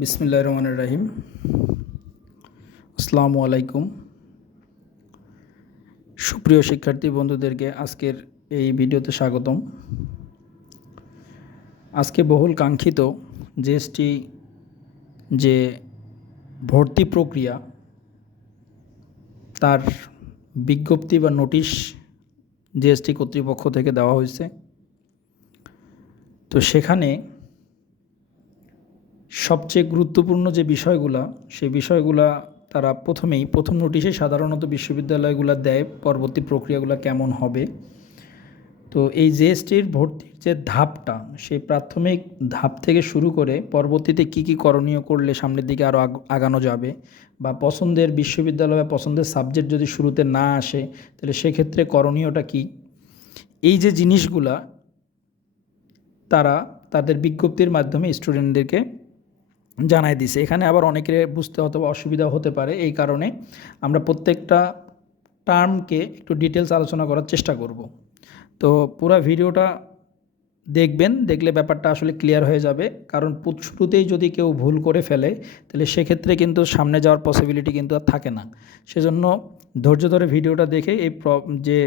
বিসমিল্লাহ রহমান রাহিম। আসসালামু আলাইকুম। সুপ্রিয় শিক্ষার্থী বন্ধুদেরকে আজকের এই ভিডিওতে স্বাগতম। আজকে বহুল কাঙ্ক্ষিত জিএসটি যে ভর্তি প্রক্রিয়া, তার বিজ্ঞপ্তি বা নোটিশ জিএসটি কর্তৃপক্ষ থেকে দেওয়া হয়েছে। তো সেখানে সবচেয়ে গুরুত্বপূর্ণ যে বিষয়গুলা, সেই বিষয়গুলা তারা প্রথমেই, প্রথম নোটিশে সাধারণত বিশ্ববিদ্যালয়গুলো দেয় পরবর্তী প্রক্রিয়াগুলো কেমন হবে। তো এই জিএসটির ভর্তির যে ধাপটা, সেই প্রাথমিক ধাপ থেকে শুরু করে পরবর্তীতে কি কি করণীয় করলে সামনের দিকে আরও আগানো যাবে বা পছন্দের বিশ্ববিদ্যালয় বা পছন্দের সাবজেক্ট যদি শুরুতে না আসে, তাহলে সেক্ষেত্রে করণীয়টা কি? এই যে জিনিসগুলা তারা তাদের বিজ্ঞপ্তির মাধ্যমে স্টুডেন্টদেরকে জানাই দিছে। এখানে আবার অনেকের বুঝতে অথবা অসুবিধা হতে পারে। এই কারণে আমরা প্রত্যেকটা টার্মকে একটু ডিটেলস আলোচনা করার চেষ্টা করব। তো পুরো ভিডিওটা দেখবেন, দেখলে ব্যাপারটা আসলে ক্লিয়ার হয়ে যাবে। কারণ শুরুতেই যদি কেউ ভুল করে ফেলে, তাহলে সেক্ষেত্রে কিন্তু সামনে যাওয়ার পসিবিলিটি কিন্তু আর থাকে না। সেজন্য ধৈর্য ধরে ভিডিওটা দেখে এই যে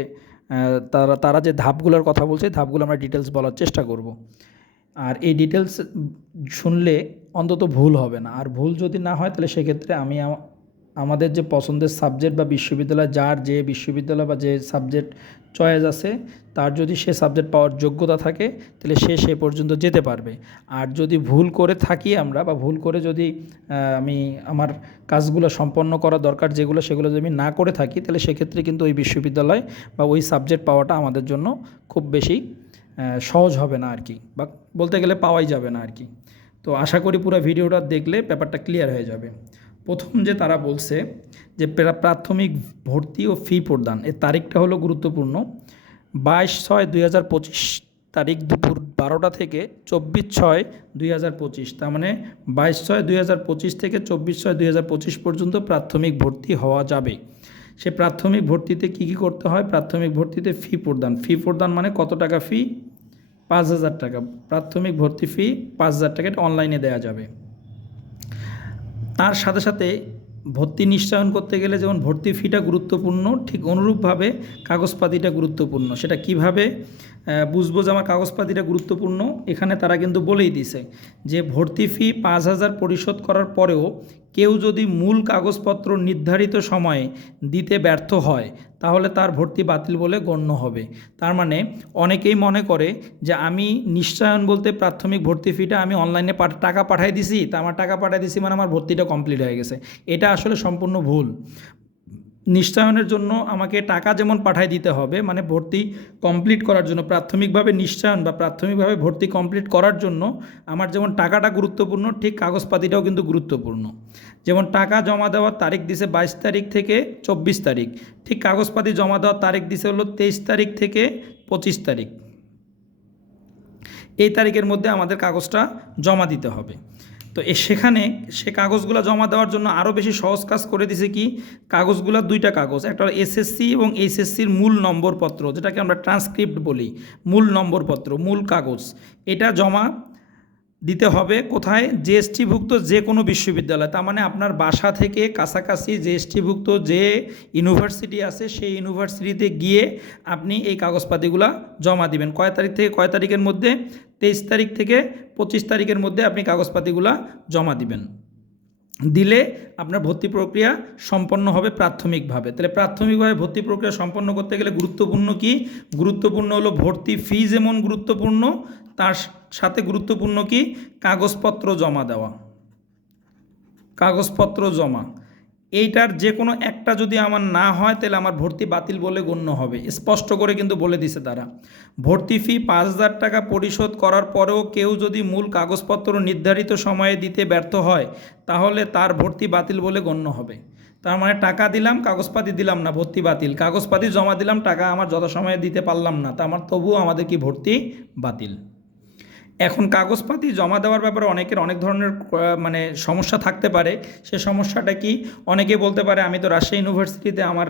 তারা তারা যে ধাপগুলোর কথা বলছে, ধাপগুলো আমরা ডিটেলস বলার চেষ্টা করব। আর এই ডিটেলস শুনলে অন্তত ভুল হবে না। আর ভুল যদি না হয়, তাহলে সেক্ষেত্রে আমি আমাদের যে পছন্দের সাবজেক্ট বা বিশ্ববিদ্যালয়, যার যে বিশ্ববিদ্যালয় বা যে সাবজেক্ট চয়েস আছে, তার যদি সে সাবজেক্ট পাওয়ার যোগ্যতা থাকে, তাহলে সে সে পর্যন্ত যেতে পারবে। আর যদি ভুল করে থাকি আমরা, বা ভুল করে যদি আমি আমার কাজগুলো সম্পন্ন করা দরকার, যেগুলো, সেগুলো যদি আমি না করে থাকি, তাহলে সেক্ষেত্রে কিন্তু ওই বিশ্ববিদ্যালয় বা ওই সাবজেক্ট পাওয়াটা আমাদের জন্য খুব বেশি সহজ হবে না আর কি, বা বলতে গেলে পাওয়াই যাবে না আর কি। তো আশা করি পুরো ভিডিওটা দেখলে ব্যাপারটা ক্লিয়ার হয়ে যাবে। প্রথম যে তারা বলছে যে প্রাথমিক ভর্তি ও ফি প্রদান, এর তারিখটা হলো গুরুত্বপূর্ণ। বাইশ ছয় দুই হাজার পঁচিশ তারিখ দুপুর বারোটা থেকে চব্বিশ ছয় দুই হাজার পঁচিশ, তার মানে বাইশ ছয় দুই হাজার পঁচিশ থেকে চব্বিশ ছয় দুই হাজার পঁচিশ পর্যন্ত প্রাথমিক ভর্তি হওয়া যাবে। সে প্রাথমিক ভর্তিতে কি কি করতে হয়? প্রাথমিক ভর্তিতে ফি প্রদান। ফি প্রদান মানে কত টাকা ফি পাঁচ হাজার টাকা। প্রাথমিক ভর্তি ফি পাঁচ হাজার টাকা অনলাইনে দেওয়া যাবে। তার সাথে সাথে ভর্তি নিশ্চয়ন করতে গেলে যেমন ভর্তি ফিটা গুরুত্বপূর্ণ, ঠিক অনুরূপভাবে কাগজপাতিটা গুরুত্বপূর্ণ। সেটা কীভাবে? বুঝব যে আমার কাগজপাতিটা গুরুত্বপূর্ণ। এখানে তারা কিন্তু বলেই দিছে যে ভর্তি ফি পাঁচ হাজার পরিশোধ করার পরেও কেউ যদি মূল কাগজপত্র নির্ধারিত সময়ে দিতে ব্যর্থ হয়, তাহলে তার ভর্তি বাতিল বলে গণ্য হবে। তার মানে অনেকেই মনে করে যে আমি নিশ্চয়ন বলতে প্রাথমিক ভর্তি ফিটা আমি অনলাইনে টাকা পাঠাই দিছি, তা আমার টাকা পাঠাই দিছি মানে আমার ভর্তিটা কমপ্লিট হয়ে গেছে। এটা আসলে সম্পূর্ণ ভুল। নিশ্চয়নের জন্য আমাকে টাকা যেমন পাঠাই দিতে হবে মানে ভর্তি কমপ্লিট করার জন্য, প্রাথমিকভাবে নিশ্চয়ন বা প্রাথমিকভাবে ভর্তি কমপ্লিট করার জন্য আমার যেমন টাকাটা গুরুত্বপূর্ণ, ঠিক কাগজপাতিটাও কিন্তু গুরুত্বপূর্ণ। যেমন টাকা জমা দেওয়ার তারিখ দিছে বাইশ তারিখ থেকে চব্বিশ তারিখ, ঠিক কাগজপাতি জমা দেওয়ার তারিখ দিছে হলো তেইশ তারিখ থেকে পঁচিশ তারিখ। এই তারিখের মধ্যে আমাদের কাগজটা জমা দিতে হবে। তো এ সেখানে সে কাগজগুলো জমা দেওয়ার জন্য আরও বেশি সহজ কাজ করে দিছে কি? কাগজগুলো দুইটা কাগজ, একটা এসএসসি এবং এইচএসসির মূল নম্বরপত্র, যেটাকে আমরা ট্রান্সক্রিপ্ট বলি। মূল নম্বরপত্র, মূল কাগজ। এটা জমা দিতে হবে। কোথায়? জিএসটিভুক্ত যে কোনো বিশ্ববিদ্যালয়। তার মানে আপনার বাসা থেকে কাছাকাছি জিএসটিভুক্ত যে ইউনিভার্সিটি আছে, সেই ইউনিভার্সিটিতে গিয়ে আপনি এই কাগজপাতিগুলা জমা দিবেন। কয় তারিখ থেকে, কয় তারিখের মধ্যে? তেইশ তারিখ থেকে পঁচিশ তারিখের মধ্যে আপনি কাগজপাতিগুলা জমা দিবেন। দিলে আপনার ভর্তি প্রক্রিয়া সম্পন্ন হবে প্রাথমিকভাবে। তাহলে প্রাথমিকভাবে ভর্তি প্রক্রিয়া সম্পন্ন করতে গেলে গুরুত্বপূর্ণ কি? গুরুত্বপূর্ণ হলো ভর্তি ফি যেমন গুরুত্বপূর্ণ, তার সাথে গুরুত্বপূর্ণ কি? কাগজপত্র জমা দেওয়া। কাগজপত্র জমা। এইটার যে কোনো একটা যদি আমার না হয়, তাহলে আমার ভর্তি বাতিল বলে গণ্য হবে। স্পষ্ট করে কিন্তু বলে দিছে তারা। ভর্তি ফি পাঁচ হাজার টাকা পরিশোধ করার পরেও কেউ যদি মূল কাগজপত্র নির্ধারিত সময়ে দিতে ব্যর্থ হয়, তাহলে তার ভর্তি বাতিল বলে গণ্য হবে। তার মানে টাকা দিলাম, কাগজপাতি দিলাম না, ভর্তি বাতিল। কাগজপাতি জমা দিলাম, টাকা আমার যথাসময়ে দিতে পারলাম না, তা আমার তবুও আমাদের কি ভর্তি বাতিল? এখন কাগজপাতি জমা দেওয়ার ব্যাপারে অনেকের অনেক ধরনের মানে সমস্যা থাকতে পারে। সে সমস্যাটা কি? অনেকে বলতে পারে, আমি তো রাজশাহী ইউনিভার্সিটিতে আমার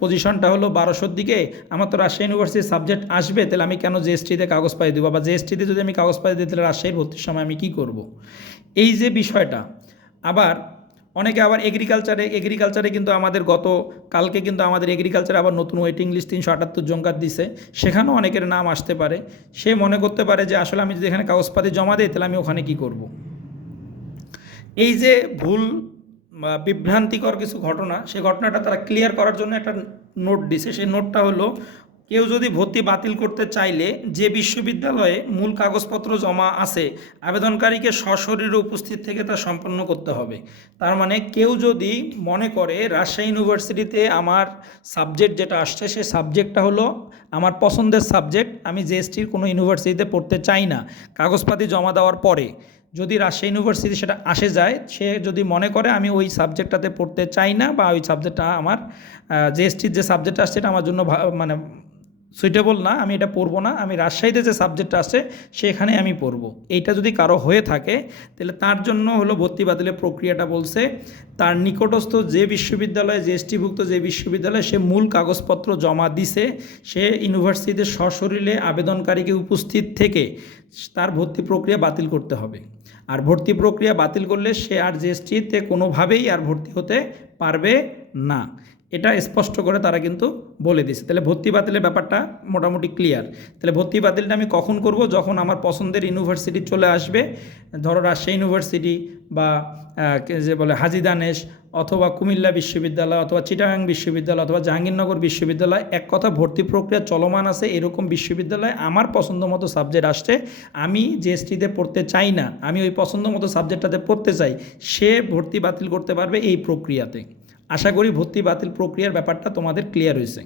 পজিশনটা হলো বারোশোর দিকে। আমার তো রাজশাহী ইউনিভার্সিটির সাবজেক্ট আসবে, তাহলে আমি কেন জিএসটিতে কাগজ পাই দেবো? বা জিএসটিতে যদি আমি কাগজ পাই দিই, তাহলে রাজশাহীর ভর্তির সময় আমি কী করব? এই যে বিষয়টা, আবার অনেকে আবার এগ্রিকালচারে এগ্রিকালচারে কিন্তু আমাদের গত, কালকে কিন্তু আমাদের এগ্রিকালচারে আবার নতুন ওয়েটিং লিস্ট তিনশো আটাত্তর জঙ্কার দিছে। সেখানেও অনেকের নাম আসতে পারে। সে মনে করতে পারে যে, আসলে আমি যদি এখানে কাগজপাতি জমা দিই, তাহলে আমি ওখানে কি করব। এই যে ভুল বিভ্রান্তিকর কিছু ঘটনা, সে ঘটনাটা তারা ক্লিয়ার করার জন্য একটা নোট দিছে। সেই নোটটা হলো কেউ যদি ভর্তি বাতিল করতে চাইলে যে বিশ্ববিদ্যালয়ে মূল কাগজপত্র জমা আছে, আবেদনকারীকে সশরীরে উপস্থিত থেকে তা সম্পন্ন করতে হবে। তার মানে কেউ যদি মনে করে, রাজশাহী ইউনিভার্সিটিতে আমার সাবজেক্ট যেটা আসছে, সেই সাবজেক্টটা হলো আমার পছন্দের সাবজেক্ট, আমি জিএসটির কোনো ইউনিভার্সিটিতে পড়তে চাই না, কাগজপাতি জমা দেওয়ার পরে। যদি রাজশাহী ইউনিভার্সিটি সেটা আসে যায়, সে যদি মনে করে, আমি ওই সাবজেক্টটাতে পড়তে চাই না বা ওই সাবজেক্টটা আমার জিএসটির যে সাবজেক্ট আসছে, সেটা আমার জন্য মানে সুইটেবল না, আমি এটা পড়ব না। আমি রাজশাহীতে যে সাবজেক্ট আসছে সেখানে আমি পড়ব এইটা যদি কারও হয়ে থাকে, তাহলে তার জন্য হলো ভর্তি বাতিলের প্রক্রিয়াটা বলছে, তার নিকটস্থ যে বিশ্ববিদ্যালয়ে জিএসটিভুক্ত যে বিশ্ববিদ্যালয়ে সে মূল কাগজপত্র জমা দিছে, সে ইউনিভার্সিটিতে সশরীরে আবেদনকারীকে উপস্থিত থেকে তার ভর্তি প্রক্রিয়া বাতিল করতে হবে। আর ভর্তি প্রক্রিয়া বাতিল করলে সে আর জিএসটিতে কোনোভাবেই আর ভর্তি হতে পারবে না। এটা স্পষ্ট করে তারা কিন্তু বলে দিছে তাহলে ভর্তি বাতিলের ব্যাপারটা মোটামুটি ক্লিয়ার তাহলে ভর্তি বাতিলটা আমি কখন করব? যখন আমার পছন্দের ইউনিভার্সিটি চলে আসবে, ধরো রাজশাহী ইউনিভার্সিটি বা যে বলে হাজি দানেশ অথবা কুমিল্লা বিশ্ববিদ্যালয় অথবা চিটাগাং বিশ্ববিদ্যালয় অথবা জাহাঙ্গীরনগর বিশ্ববিদ্যালয়, এক কথা ভর্তি প্রক্রিয়া চলমান আছে, এরকম বিশ্ববিদ্যালয়ে আমার পছন্দ মতো সাবজেক্ট আসছে। আমি জিএসটিতে পড়তে চাই না, আমি ওই পছন্দ মতো সাবজেক্টটাতে পড়তে চাই, সে ভর্তি বাতিল করতে পারবে এই প্রক্রিয়াতে। আশা করি ভর্তি বাতিল প্রক্রিয়ার ব্যাপারটা তোমাদের ক্লিয়ার হয়েছে।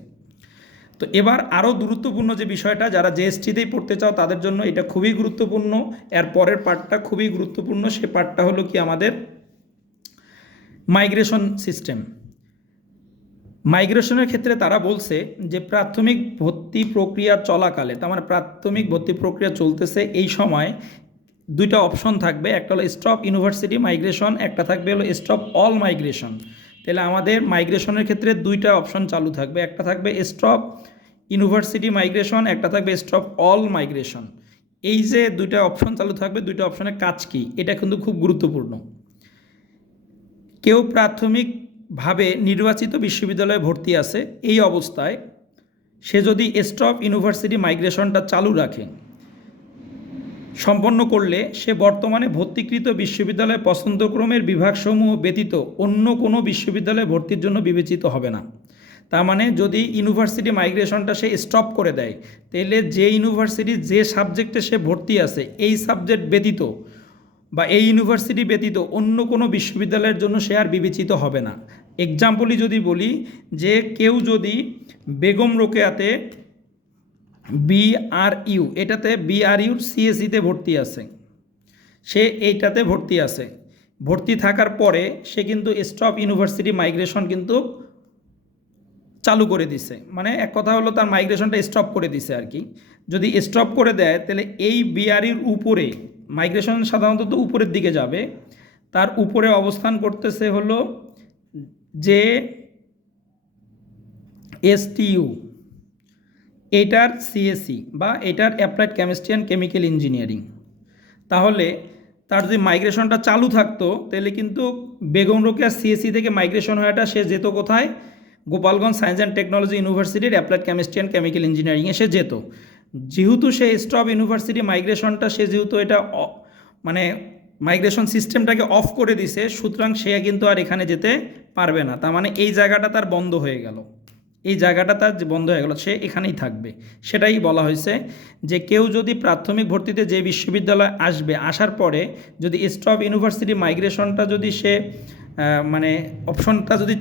তো এবার আরও গুরুত্বপূর্ণ যে বিষয়টা, যারা জিএসটিতেই পড়তে চাও, তাদের জন্য এটা খুবই গুরুত্বপূর্ণ। এর পরের পার্টটা খুবই গুরুত্বপূর্ণ, সে পার্টটা হলো কি আমাদের মাইগ্রেশন সিস্টেম মাইগ্রেশনের ক্ষেত্রে তারা বলছে যে প্রাথমিক ভর্তি প্রক্রিয়া চলাকালে, তার মানে প্রাথমিক ভর্তি প্রক্রিয়া চলতেছে এই সময় দুইটা অপশন থাকবে। একটা হলো স্টপ ইউনিভার্সিটি মাইগ্রেশন একটা থাকবে হলো স্টপ অল মাইগ্রেশন তাহলে আমাদের মাইগ্রেশনের ক্ষেত্রে দুইটা অপশন চালু থাকবে। একটা থাকবে স্টপ ইউনিভার্সিটি মাইগ্রেশন একটা থাকবে স্টপ অল মাইগ্রেশন এই যে দুইটা অপশন চালু থাকবে, দুইটা অপশনের কাজ কি? এটা কিন্তু খুব গুরুত্বপূর্ণ। কেউ প্রাথমিকভাবে নির্বাচিত বিশ্ববিদ্যালয়ে ভর্তি আছে, এই অবস্থায় সে যদি স্টপ ইউনিভার্সিটি মাইগ্রেশনটা চালু রাখে সম্পন্ন করলে সে বর্তমানে ভর্তিকৃত বিশ্ববিদ্যালয় পছন্দক্রমের বিভাগসমূহ ব্যতীত অন্য কোনো বিশ্ববিদ্যালয়ে ভর্তির জন্য বিবেচিত হবে না। তার মানে যদি ইউনিভার্সিটি মাইগ্রেশনটা সে স্টপ করে দেয়, তাহলে যে ইউনিভার্সিটির যে সাবজেক্টে সে ভর্তি আছে, এই সাবজেক্ট ব্যতীত বা এই ইউনিভার্সিটি ব্যতীত অন্য কোনো বিশ্ববিদ্যালয়ের জন্য সে আর বিবেচিত হবে না। এক্সাম্পলই যদি বলি যে কেউ যদি বেগম রোকেয়াতে বিআরইউ এটাতে বিআরইউর সিএসিতে ভর্তি আছে। সে এইটাতে ভর্তি আছে। ভর্তি থাকার পরে সে কিন্তু স্টপ ইউনিভার্সিটি মাইগ্রেশন কিন্তু চালু করে দিছে। মানে এক কথা হলো তার মাইগ্রেশনটা স্টপ করে দিছে আর কি। যদি স্টপ করে দেয়, তাহলে এই বিআরির উপরে মাইগ্রেশন সাধারণত উপরের দিকে যাবে, তার উপরে অবস্থান করতেছে হলো যে এসটিইউ এটার সিএসসি বা এটার applied chemistry and chemical engineering তাহলে তার যদি মাইগ্রেশনটা চালু থাকতো, তাহলে কিন্তু বেগম রোকেয়া সিএসসি থেকে মাইগ্রেশন হওয়াটা সে যেত কোথায়? গোপালগঞ্জ সায়েন্স অ্যান্ড টেকনোলজি ইউনিভার্সিটির অ্যাপ্লাইড কেমিস্ট্রি অ্যান্ড কেমিক্যাল ইঞ্জিনিয়ারিংয়ে সে যেত। যেহেতু সে স্টপ ইউনিভার্সিটি মাইগ্রেশনটা সে যেহেতু এটা মানে মাইগ্রেশন সিস্টেমটাকে অফ করে দিছে, সুতরাং সে কিন্তু আর এখানে যেতে পারবে না। তার মানে এই জায়গাটা তার বন্ধ হয়ে গেল। এই জায়গাটা তার বন্ধ হয়ে গেল, সে এখানেই থাকবে। সেটাই বলা হয়েছে যে কেউ যদি প্রাথমিক ভর্তিতে যে বিশ্ববিদ্যালয় আসবে, আসার পরে যদি স্টপ ইউনিভার্সিটি মাইগ্রেশনটা যদি সে মানে অপশনটা যদি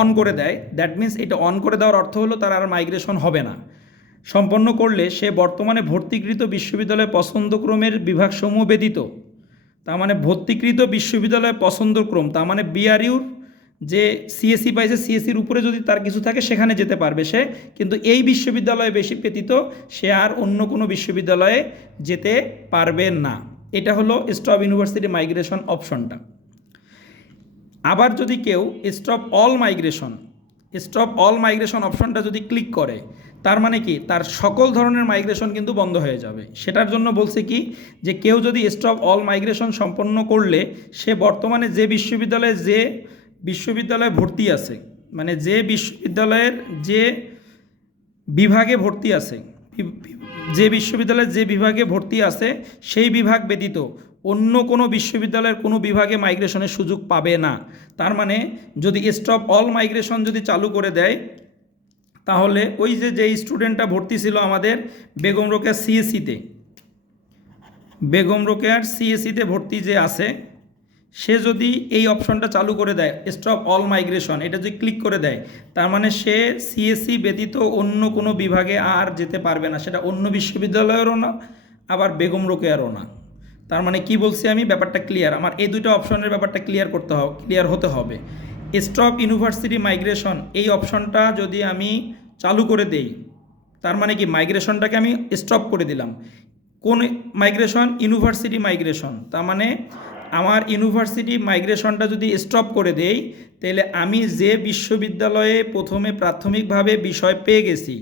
অন করে দেয় দ্যাট মিন্স এটা অন করে দেওয়ার অর্থ হলো তার আর মাইগ্রেশন হবে না। সম্পন্ন করলে সে বর্তমানে ভর্তিকৃত বিশ্ববিদ্যালয় পছন্দক্রমের বিভাগসমূহ ব্যতীত, তার মানে ভর্তিকৃত বিশ্ববিদ্যালয় পছন্দক্রম, তার মানে বিআরইউর যে সিএসসি পাইছে সিএসসির উপরে যদি তার কিছু থাকে, সেখানে যেতে পারবে সে। কিন্তু এই বিশ্ববিদ্যালয়ে বেশি ব্যতীত সে আর অন্য কোনো বিশ্ববিদ্যালয়ে যেতে পারবে না। এটা হলো স্টপ ইউনিভার্সিটি মাইগ্রেশন অপশনটা। আবার যদি কেউ stop all migration, stop all migration অপশনটা যদি ক্লিক করে, তার মানে কি? তার সকল ধরনের মাইগ্রেশন কিন্তু বন্ধ হয়ে যাবে। সেটার জন্য বলছে কি? যে কেউ যদি স্টপ অল মাইগ্রেশন সম্পন্ন করলে, সে বর্তমানে যে বিশ্ববিদ্যালয়ে যে বিশ্ববিদ্যালয়ে ভর্তি আছে। মানে যে বিশ্ববিদ্যালয়ের যে বিভাগে ভর্তি আছে, যে বিশ্ববিদ্যালয়ের যে বিভাগে ভর্তি আছে, সেই বিভাগ ব্যতীত অন্য কোনো বিশ্ববিদ্যালয়ের কোনো বিভাগে মাইগ্রেশনের সুযোগ পাবে না। তার মানে যদি স্টপ অল মাইগ্রেশন যদি চালু করে দেয়, তাহলে ওই যে যেই স্টুডেন্টটা ভর্তি ছিল আমাদের, বেগম রোকেয়া সিএসিতে বেগম রোকেয়ার সিএসিতে ভর্তি যে আছে সে যদি এই অপশনটা চালু করে দেয় স্টপ অল মাইগ্রেশন এটা যদি ক্লিক করে দেয়, তার মানে সে সিএসসি ব্যতীত অন্য কোনো বিভাগে আর যেতে পারবে না। সেটা অন্য বিশ্ববিদ্যালয়েরও না, আবার বেগম রোকেয়ারও না। তার মানে কি বলছি আমি? ব্যাপারটা ক্লিয়ার আমার এই দুটো অপশনের ব্যাপারটা ক্লিয়ার করতে হবে ক্লিয়ার হতে হবে। স্টপ ইউনিভার্সিটি মাইগ্রেশন এই অপশনটা যদি আমি চালু করে দেই, তার মানে কি? মাইগ্রেশনটাকে আমি স্টপ করে দিলাম। কোন মাইগ্রেশন ইউনিভার্সিটি মাইগ্রেশন তার মানে আমার ইউনিভার্সিটি মাইগ্রেশনটা যদি স্টপ করে দেই, তাহলে আমি যে বিশ্ববিদ্যালয়ে প্রথমে প্রাথমিকভাবে বিষয় পেয়ে গেছি,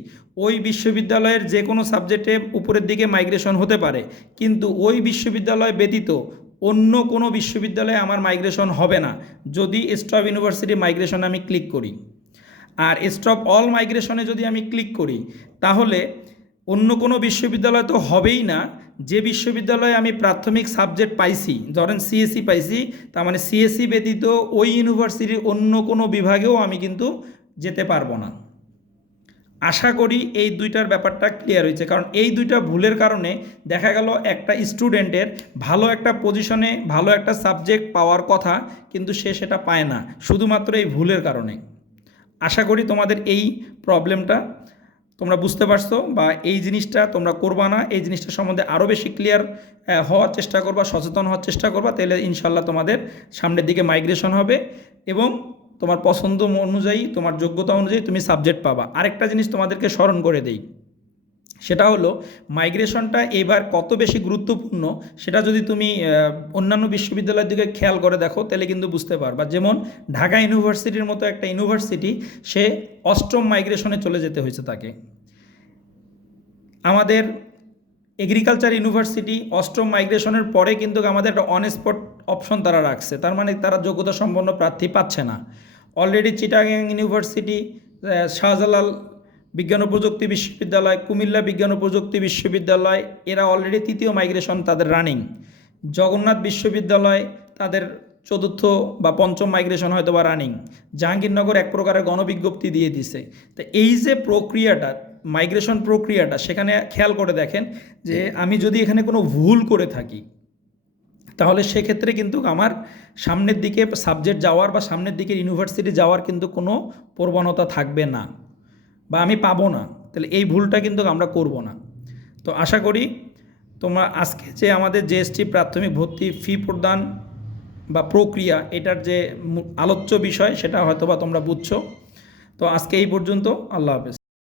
ওই বিশ্ববিদ্যালয়ের যে কোনো সাবজেক্টে উপরের দিকে মাইগ্রেশন হতে পারে। কিন্তু ওই বিশ্ববিদ্যালয় ব্যতীত অন্য কোনো বিশ্ববিদ্যালয়ে আমার মাইগ্রেশন হবে না, যদি স্টপ ইউনিভার্সিটি মাইগ্রেশন আমি ক্লিক করি। আর স্টপ অল মাইগ্রেশনে যদি আমি ক্লিক করি, তাহলে অন্য কোনো বিশ্ববিদ্যালয় তো হবেই না যে বিশ্ববিদ্যালয়ে আমি প্রাথমিক সাবজেক্ট পাইছি, ধরেন সিএসসি পাইছি, তার মানে সিএসসি ব্যতীত ওই ইউনিভার্সিটির অন্য কোনো বিভাগেও আমি কিন্তু যেতে পারব না। আশা করি এই দুইটার ব্যাপারটা ক্লিয়ার হয়েছে, কারণ এই দুইটা ভুলের কারণে দেখা গেল একটা স্টুডেন্টের ভালো একটা পজিশনে ভালো একটা সাবজেক্ট পাওয়ার কথা, কিন্তু সে সেটা পায় না, শুধুমাত্র এই ভুলের কারণে। আশা করি তোমাদের এই প্রবলেমটা তোমরা বুঝতে পারছ বা এই জিনিসটা তোমরা করবা না, এই জিনিসটা সম্বন্ধে আরও বেশি ক্লিয়ার হওয়ার চেষ্টা করবা, সচেতন হওয়ার চেষ্টা করবা, তাহলে ইনশাল্লাহ তোমাদের সামনের দিকে মাইগ্রেশন হবে এবং তোমার পছন্দ অনুযায়ী, তোমার যোগ্যতা অনুযায়ী তুমি সাবজেক্ট পাবা। আরেকটা জিনিস তোমাদেরকে স্মরণ করে দেই। সেটা হলো মাইগ্রেশনটা এবার কত বেশি গুরুত্বপূর্ণ সেটা যদি তুমি অন্যান্য বিশ্ববিদ্যালয়ের দিকে খেয়াল করে দেখো, তাহলে কিন্তু বুঝতে পারবা। যেমন ঢাকা ইউনিভার্সিটির মতো একটা ইউনিভার্সিটি, সে অষ্টম মাইগ্রেশনে চলে যেতে হয়েছে তাকে। আমাদের এগ্রিকালচার ইউনিভার্সিটি অষ্টম মাইগ্রেশনের পরে কিন্তু আমাদের একটা অন স্পট অপশন তারা রাখছে। তার মানে তারা যোগ্যতা সম্পন্ন প্রার্থী পাচ্ছে না। অলরেডি চিটাগাং ইউনিভার্সিটি শাহজালাল বিজ্ঞান ও প্রযুক্তি বিশ্ববিদ্যালয়, কুমিল্লা বিজ্ঞান ও প্রযুক্তি বিশ্ববিদ্যালয়, এরা অলরেডি তৃতীয় মাইগ্রেশন তাদের রানিং জগন্নাথ বিশ্ববিদ্যালয় তাদের চতুর্থ বা পঞ্চম মাইগ্রেশন হয়তো বা রানিং জাহাঙ্গীরনগর এক প্রকারের গণবিজ্ঞপ্তি দিয়ে দিছে। তো এই যে প্রক্রিয়াটা মাইগ্রেশন প্রক্রিয়াটা, সেখানে খেয়াল করে দেখেন যে আমি যদি এখানে কোনো ভুল করে থাকি, তাহলে সেক্ষেত্রে কিন্তু আমার সামনের দিকে সাবজেক্ট যাওয়ার বা সামনের দিকে ইউনিভার্সিটি যাওয়ার কিন্তু কোনো প্রবণতা থাকবে না। বা আমি পাবো না, তাহলে এই ভুলটা কিন্তু আমরা করব না। তো আশা করি তোমরা আজকে যে আমাদের জিএসটি প্রাথমিক ভর্তি ফি প্রদান বা প্রক্রিয়া এটার যে আলোচ্য বিষয় সেটা হয়তো বা তোমরা বুঝছ। তো আজকে এই পর্যন্ত, আল্লাহ হাফেজ।